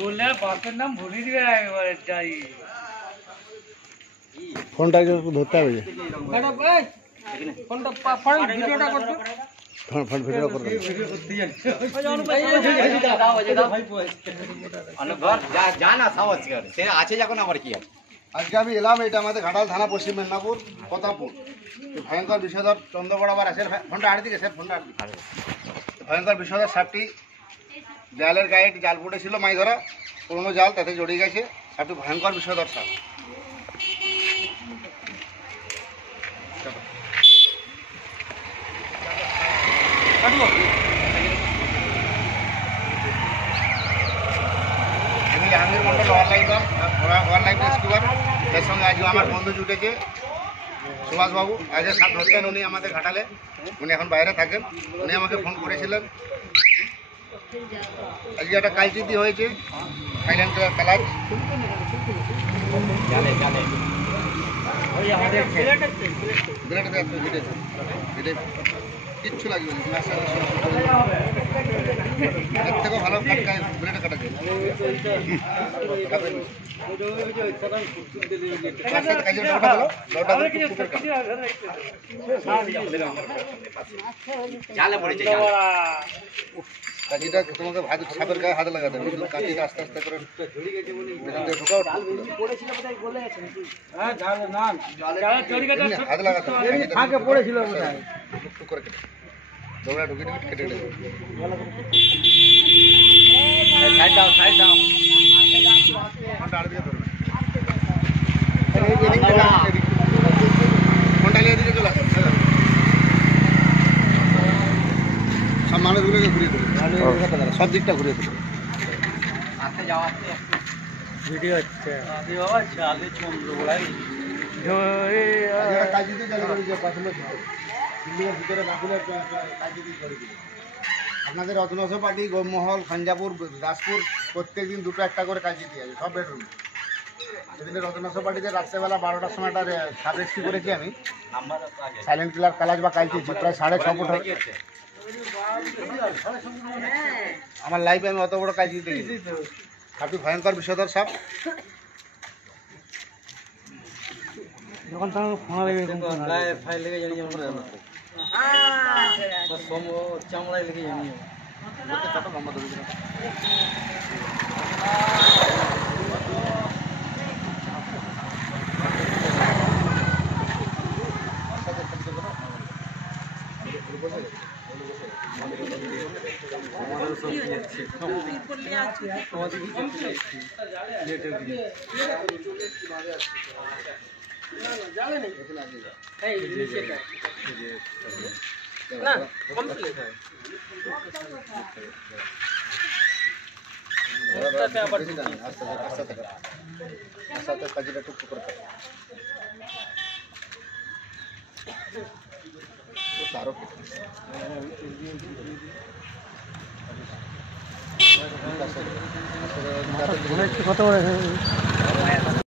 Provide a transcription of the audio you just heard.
বললে বাপের নাম ভুলে দিবে একবারে যাই। ফোনটা ধরতে হবে যে ভিডিওটা করতে ফোন ভিডিও করতে আছে যখন আমার কি আছে। আজকে আমি এলাম, এটা আমাদের ঘাটাল থানা, পশ্চিম মেদিনীপুর, প্রতাপপুর। ভয়ঙ্কর বিষধর চন্দ্রবড় আবার আছে। ফোনটা আড়ে দিকে স্যার, ফোনটা আড়ে। ভয়ঙ্কর বিষধর সাপটি জালের গায়ে জাল পড়েছিল, মাছ ধরা পুরোনো জাল, তাতে জড়িয়ে গেছে। সাপটি ভয়ঙ্কর বিষধর সাপ। আমি Jahangir Mondal, wild life rescuer. এর সঙ্গে আজকে আমার বন্ধু জুটেছে সুভাষবাবু। আজকে সাপ ধরতেন উনি আমাদের ঘাটালে, উনি এখন বাইরে থাকেন। উনি আমাকে ফোন করেছিলেন। আজকে একটা কালচিতি হয়েছে, থাইল্যান্ড কালার। কিচ্ছু লাগবে না, এর থেকেও ভালো কাটকায় ব্লেডে কাটা যায়। কাজিটা তোমাকে সাপের গায়ে হাত লাগাতে হবে, কাজিটা আস্তে আস্তে করে ঢোকাও, হাত লাগাতে হবে, পড়েছিল টুক করে কেটে দৌড়া ঢুকে ঢুকে কেটে দেবে। সাইড দাও, সাইড দাও। ফোনটা আর দিকে ধরবে, ফোনটা নিয়ে দিকে চলে আসে। সব মানুষগুলোকে ঘুরিয়ে দেবে, সব দিকটা ঘুরিয়ে দেবে। ভিডিও হচ্ছে বাবা, চালে চন্দ্রগোড়ায় আপনাদের রত্নস পার্টি, গোমহল, খঞ্জাপুর, দাসপুর প্রত্যেকদিন দুটো একটা করে কালচিতি আছে, সব বেডরুম। সেদিনে রত্নস পার্টিতে রাত্রেবেলা 12টার সময় একটা সাপ রেস্কিউ করেছি আমি, সাইলেন্ট কিলার কালাজ বা কালচিতি, প্রায় 6.5 ফুট। আমার লাইফে আমি অত বড় কালচিতি দেখি। সাপটি ভয়ঙ্কর বিষধর সাপ। যখন তখন ফোন লেগে গায়ে ফাইল লেগে জানি চামড়ায় লেগে জানি কাজিটা টুকটুক করে কত বড়